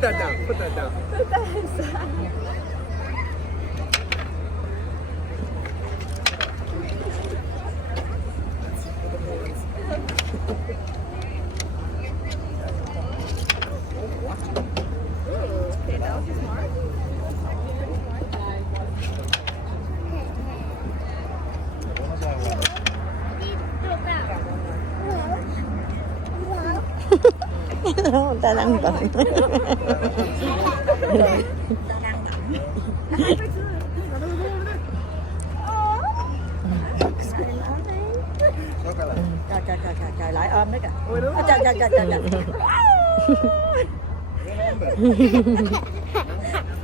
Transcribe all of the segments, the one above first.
Put that down. Put that down. Put that aside. Okay, that was smart. Ta đang bận. Trời lại ôm đấy kìa. Trời.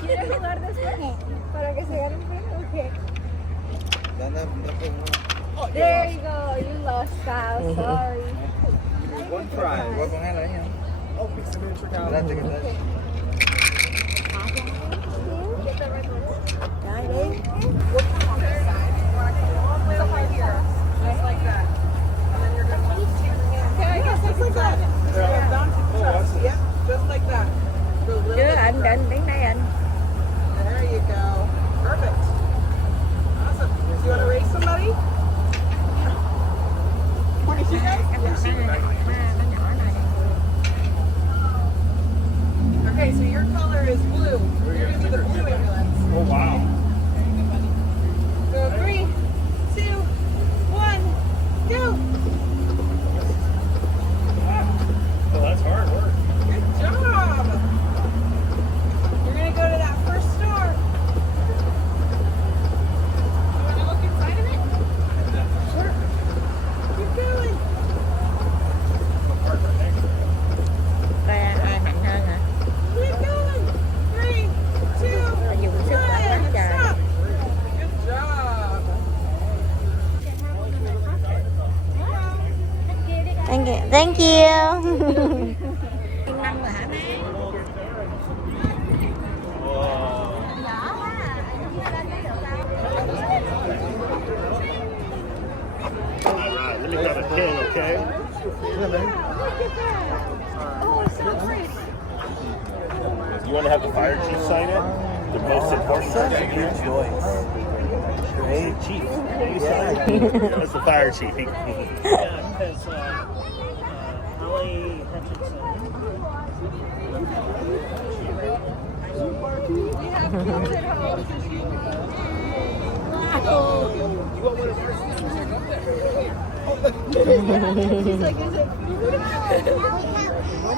¿Quieres jugar después? Para que se gane un premio. Okay. There you go. You lost style. Sorry. One try. Oh, fix the miniature down. Get the red one. Rồi đi. So hard here. Just like that. And then you're gonna okay, I guess that's like that. Down to the chest. Yep, just like that. Chưa anh định đến đây anh. There you go. Perfect. Awesome. Do you want to race somebody? Want to see guys? Okay, so your color is blue. You're going to be the blue ambulance. Oh, wow. So 3, 2, 1, go! Well, that's hard work. Good job! You're going to go to that first store. You want to look inside of it? Sure. Keep going. Ba ai nặng hơn hả? Keep going. 3, 2, Dùng sức lắm đó 1, trời. stop. Good job. Thank you. Thank you. Năm rồi hả má? Alright, let me grab a pen, okay? Oh, it's so pretty. You want to have the fire chief sign it? The most important person here? Hey, chief. You sign it. That's the fire chief. Because Holly Hutchinson. We have kids at home. He's like, is it food? Yeah, oh,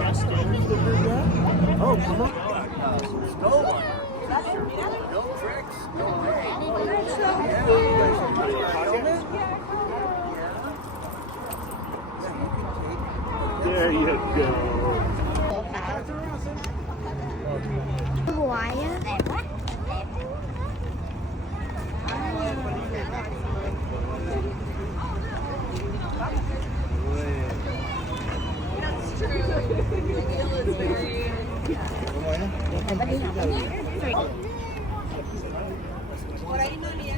that's Oh, come on. No one. No tricks. There you go. Hoài á, đẹp quá. That's true. The wheel is very... Por ahí no ni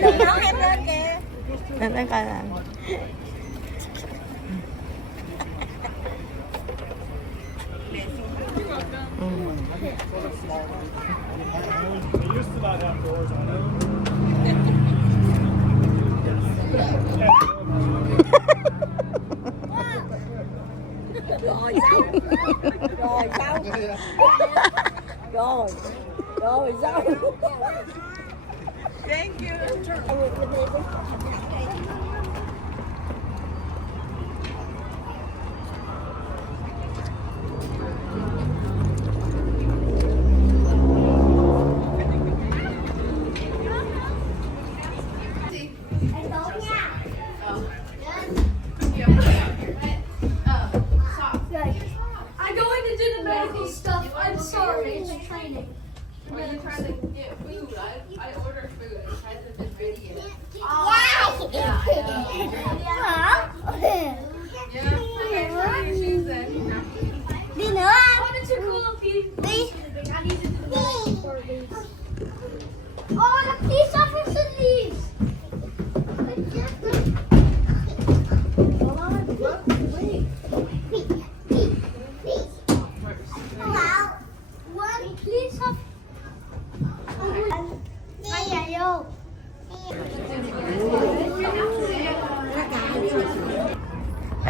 Đừng nói em lên kìa. Nên nó coi là They used to not have doors on it. rồi sao? Rồi sao? Rồi. Rồi sao? Thank you. I'm going to do the medical stuff. I'm sorry. It's training. Are you trying to get food? I ordered food. It hasn't been ready yet. Yeah. Yeah. Okay, try your shoes then. Đi nữa anh. Đi. I need to do the medical part of these.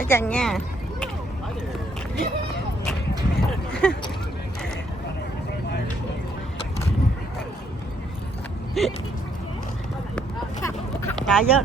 Phải chăng nha. Chạy vô.